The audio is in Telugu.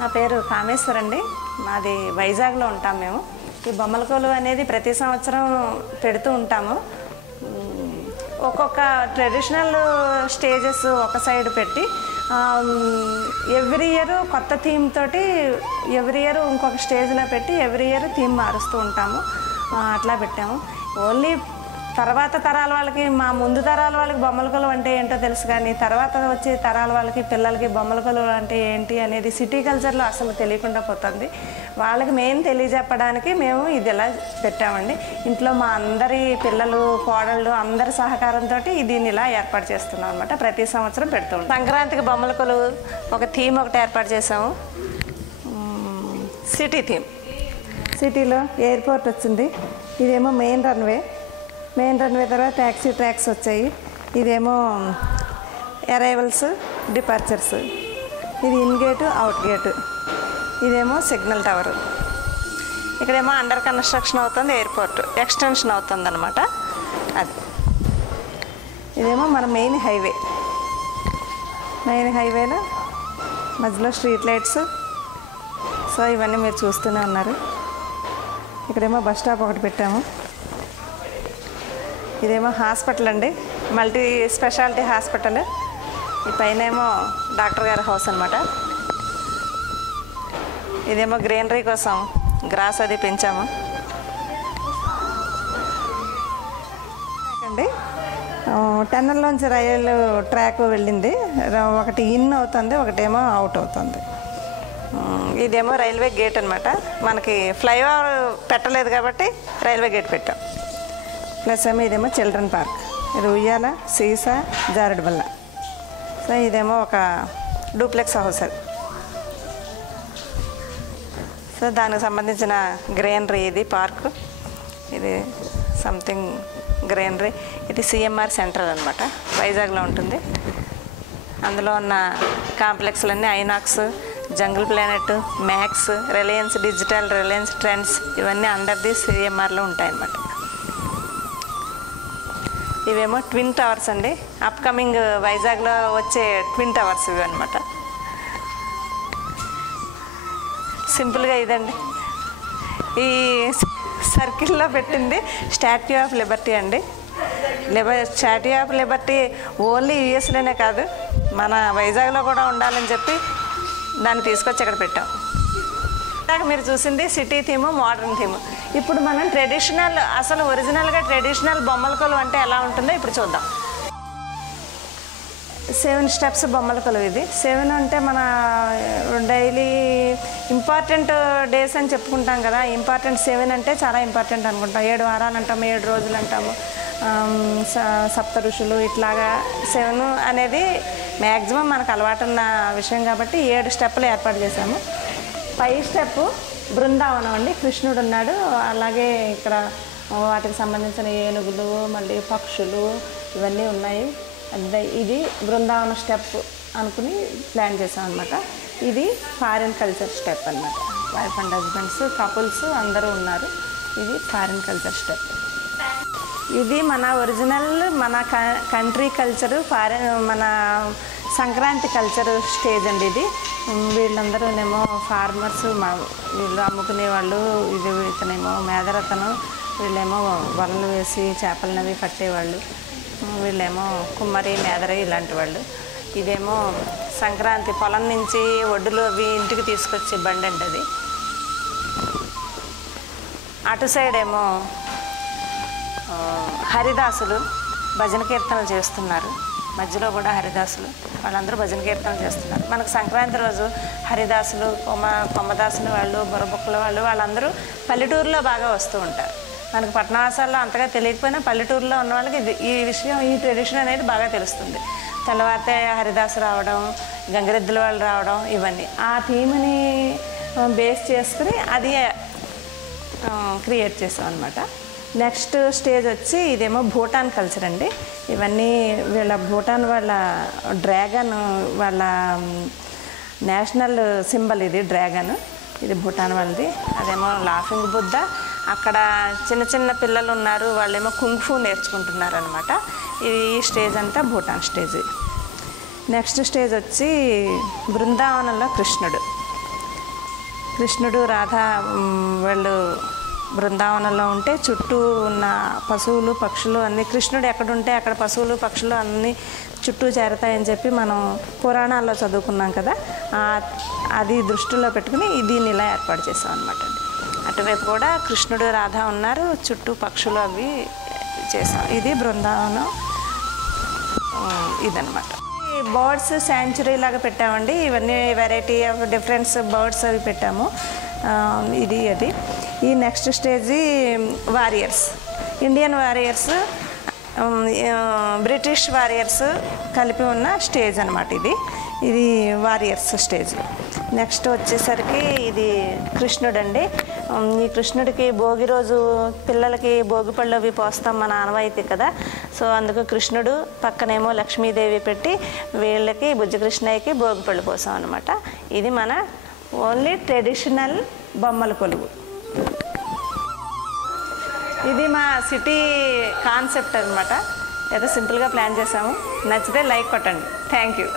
నా పేరు కామేశ్వర్ అండి. మాది వైజాగ్లో ఉంటాం మేము. ఈ బొమ్మల కొలువు అనేది ప్రతి సంవత్సరం పెడుతూ ఉంటాము. ఒక్కొక్క ట్రెడిషనల్ స్టేజెస్ ఒక సైడ్ పెట్టి ఎవ్రీ ఇయర్ కొత్త థీమ్ తోటి ఎవ్రీ ఇయర్ ఇంకొక స్టేజ్లో పెట్టి ఎవ్రీ ఇయర్ థీమ్ మారుస్తూ ఉంటాము. అట్లా పెట్టాము. ఓన్లీ తర్వాత తరాల వాళ్ళకి, మా ముందు తరాల వాళ్ళకి బొమ్మల కొలువు అంటే ఏంటో తెలుసు, కానీ తర్వాత వచ్చే తరాల వాళ్ళకి పిల్లలకి బొమ్మల కొలువు అంటే ఏంటి అనేది సిటీ కల్చర్లో అసలు తెలియకుండా పోతుంది. వాళ్ళకి మెయిన్ తెలియజెప్పడానికి మేము ఇది ఇలా పెట్టామండి. ఇంట్లో మా అందరి పిల్లలు, కోడళ్ళు అందరి సహకారంతో దీన్ని ఇలా ఏర్పాటు చేస్తున్నాం అనమాట. ప్రతి సంవత్సరం పెడుతున్నాం. సంక్రాంతికి బొమ్మల కొలువు ఒక థీమ్ ఒకటి ఏర్పాటు చేసాము, సిటీ థీమ్. సిటీలో ఎయిర్పోర్ట్ వచ్చింది. ఇదేమో మెయిన్ రన్వే తర్వాత ట్యాక్సీ ట్రాక్స్ వచ్చాయి. ఇదేమో అరైవల్స్, డిపార్చర్స్. ఇది ఇన్ గేటు, అవుట్ గేటు. ఇదేమో సిగ్నల్ టవర్. ఇక్కడేమో అండర్ కన్స్ట్రక్షన్ అవుతుంది, ఎయిర్పోర్ట్ ఎక్స్టెన్షన్ అవుతుంది అనమాట. అది ఇదేమో మన మెయిన్ హైవేలో మధ్యలో స్ట్రీట్ లైట్స్. సో ఇవన్నీ మీరు చూస్తూనే ఉన్నారు. ఇక్కడేమో బస్ స్టాప్ ఒకటి పెట్టాము. ఇదేమో హాస్పిటల్ అండి, మల్టీ స్పెషాలిటీ హాస్పిటల్. ఈ పైన ఏమో డాక్టర్ గారి హౌస్ అనమాట. ఇదేమో గ్రీనరీ కోసం గ్రాస్ అది పెంచాము అండి. టన్నెల్లోంచి రైలు ట్రాక్ వెళ్ళింది. ఒకటి ఇన్ అవుతుంది, ఒకటేమో అవుట్ అవుతుంది. ఇదేమో రైల్వే గేట్ అనమాట. మనకి ఫ్లైఓవర్ పెట్టలేదు కాబట్టి రైల్వే గేట్ పెట్టాం. ప్లస్ ఏమో ఇదేమో చిల్డ్రన్ పార్క్. ఇది ఉయ్యాల, సీసా, జారుడు బల్ల. సో ఇదేమో ఒక డూప్లెక్స్ హౌస్. అది సో దానికి సంబంధించిన గ్రీనరీ. ఇది పార్క్, ఇది సంథింగ్ గ్రీనరీ. ఇది సిఎంఆర్ సెంటర్ అనమాట, వైజాగ్లో ఉంటుంది. అందులో ఉన్న కాంప్లెక్స్లన్నీ Inox, Jungle Planet, Max, Reliance Digital, Reliance Trends ఇవన్నీ అండర్ ది సిఎంఆర్లో ఉంటాయన్నమాట. ఇవేమో ట్విన్ టవర్స్ అండి. అప్కమింగ్ వైజాగ్లో వచ్చే ట్విన్ టవర్స్ ఇవి అనమాట. సింపుల్గా ఇదండి. ఈ సర్కిల్లో పెట్టింది స్టాట్యూ ఆఫ్ లిబర్టీ అండి. స్టాట్యూ ఆఫ్ లిబర్టీ ఓన్లీ యూఎస్లోనే కాదు, మన వైజాగ్లో కూడా ఉండాలని చెప్పి దాన్ని తీసుకొచ్చి ఇక్కడ పెట్టాం. మీరు చూసింది సిటీ థీము, మోడర్న్ థీము. ఇప్పుడు మనం ట్రెడిషనల్, అసలు ఒరిజినల్గా ట్రెడిషనల్ బొమ్మల కొలువు అంటే ఎలా ఉంటుందో ఇప్పుడు చూద్దాం. 7 స్టెప్స్ బొమ్మల కొలువు. ఇది 7 అంటే మన డైలీ ఇంపార్టెంట్ డేస్ అని చెప్పుకుంటాం కదా. ఇంపార్టెంట్ 7 అంటే చాలా ఇంపార్టెంట్ అనుకుంటాం. 7 వారాలు అంటాము, 7 రోజులు అంటాము, సప్త ఋషులు, ఇట్లాగా 7 అనేది మ్యాక్సిమం మనకు అలవాటు ఉన్న విషయం కాబట్టి 7 స్టెప్పులు ఏర్పాటు చేశాము. 5 స్టెప్ బృందావనం అండి. కృష్ణుడు ఉన్నాడు. అలాగే ఇక్కడ వాటికి సంబంధించిన ఏనుగులు, మళ్ళీ పక్షులు ఇవన్నీ ఉన్నాయి. ఇది బృందావన స్టెప్ అనుకుని ప్లాన్ చేసాం అనమాట. ఇది ఫారిన్ కల్చర్ స్టెప్ అనమాట. వైఫ్ అండ్ హస్బెండ్స్, కపుల్స్ అందరూ ఉన్నారు. ఇది ఫారిన్ కల్చర్ స్టెప్. ఇది మన ఒరిజినల్, మన కంట్రీ కల్చరు, మన సంక్రాంతి కల్చర్ స్టేజ్ అండి. ఇది వీళ్ళందరూనేమో ఫార్మర్స్, వీళ్ళు అమ్ముకునే వాళ్ళు. ఇతనేమో మేదరతను, వీళ్ళేమో వలలు వేసి చేపలనవి పట్టేవాళ్ళు. వీళ్ళేమో కుమ్మరి, మేదరి ఇలాంటి వాళ్ళు. ఇదేమో సంక్రాంతి పొలం నుంచి ఒడ్డులు అవి ఇంటికి తీసుకొచ్చే బండి అండి అది. అటు సైడ్ ఏమో హరిదాసులు భజన కీర్తనలు చేస్తున్నారు. మధ్యలో కూడా హరిదాసులు, వాళ్ళందరూ భజన కీర్తనలు చేస్తున్నారు. మనకు సంక్రాంతి రోజు హరిదాసులు, కొమ్మదాసులు వాళ్ళు, బుర్రబుక్కల వాళ్ళు, వాళ్ళందరూ పల్లెటూరులో బాగా వస్తూ ఉంటారు. మనకు పట్టణవాసాల్లో అంతగా తెలియకపోయినా పల్లెటూరులో ఉన్న వాళ్ళకి ఈ విషయం, ఈ ట్రెడిషన్ అనేది బాగా తెలుస్తుంది. తెల్లవారితే హరిదాసు రావడం, గంగిరెద్దుల వాళ్ళు రావడం, ఇవన్నీ ఆ థీమ్ని బేస్ చేసుకుని అది క్రియేట్ చేసాం అనమాట. నెక్స్ట్ స్టేజ్ వచ్చి ఇదేమో భూటాన్ కల్చర్ అండి. ఇవన్నీ వీళ్ళ భూటాన్ వాళ్ళ డ్రాగన్, వాళ్ళ నేషనల్ సింబల్ ఇది డ్రాగన్. ఇది భూటాన్ వాళ్ళది. అదేమో లాఫింగ్ బుద్ధ. అక్కడ చిన్న చిన్న పిల్లలు ఉన్నారు, వాళ్ళేమో కుంగ్ఫూ నేర్చుకుంటున్నారు అనమాట. ఈ స్టేజ్ అంతా భూటాన్ స్టేజ్. నెక్స్ట్ స్టేజ్ వచ్చి బృందావనంలో కృష్ణుడు. కృష్ణుడు రాధ వాళ్ళు బృందావనంలో ఉంటే చుట్టూ ఉన్న పశువులు పక్షులు అన్నీ కృష్ణుడు ఎక్కడుంటే అక్కడ పశువులు పక్షులు అన్నీ చుట్టూ చేరతాయని చెప్పి మనం పురాణాల్లో చదువుకున్నాం కదా, అది దృష్టిలో పెట్టుకుని దీన్ని ఇలా ఏర్పాటు చేసాం అనమాట అండి. అటువైపు కూడా కృష్ణుడు రాధ ఉన్నారు, చుట్టూ పక్షులు అవి చేసాం. ఇది బృందావనం ఇదనమాట. బర్డ్స్ శాంచురీ లాగా పెట్టామండి. ఇవన్నీ వెరైటీ ఆఫ్ డిఫరెంట్ బర్డ్స్ అవి పెట్టాము. ఇది అది. ఈ next stage warriors, Indian warriors, British warriors కలిపి ఉన్న స్టేజ్ అనమాట. ఇది వారియర్స్ స్టేజ్. నెక్స్ట్ వచ్చేసరికి ఇది కృష్ణుడు అండి. ఈ కృష్ణుడికి భోగి రోజు పిల్లలకి భోగి పళ్ళు అవి పోస్తాం మన ఆనవాయితీ కదా. సో అందుకు కృష్ణుడు పక్కనేమో లక్ష్మీదేవి పెట్టి వీళ్ళకి బుజ్జకృష్ణయ్యకి భోగి పళ్ళు పోసాం అనమాట. ఇది మన ఓన్లీ ట్రెడిషనల్ బొమ్మల కొలువు. ఇది మా సిటీ కాన్సెప్ట్ అనమాట. ఏదో సింపుల్గా ప్లాన్ చేసాము. నచ్చితే లైక్ కొట్టండి. Thank you.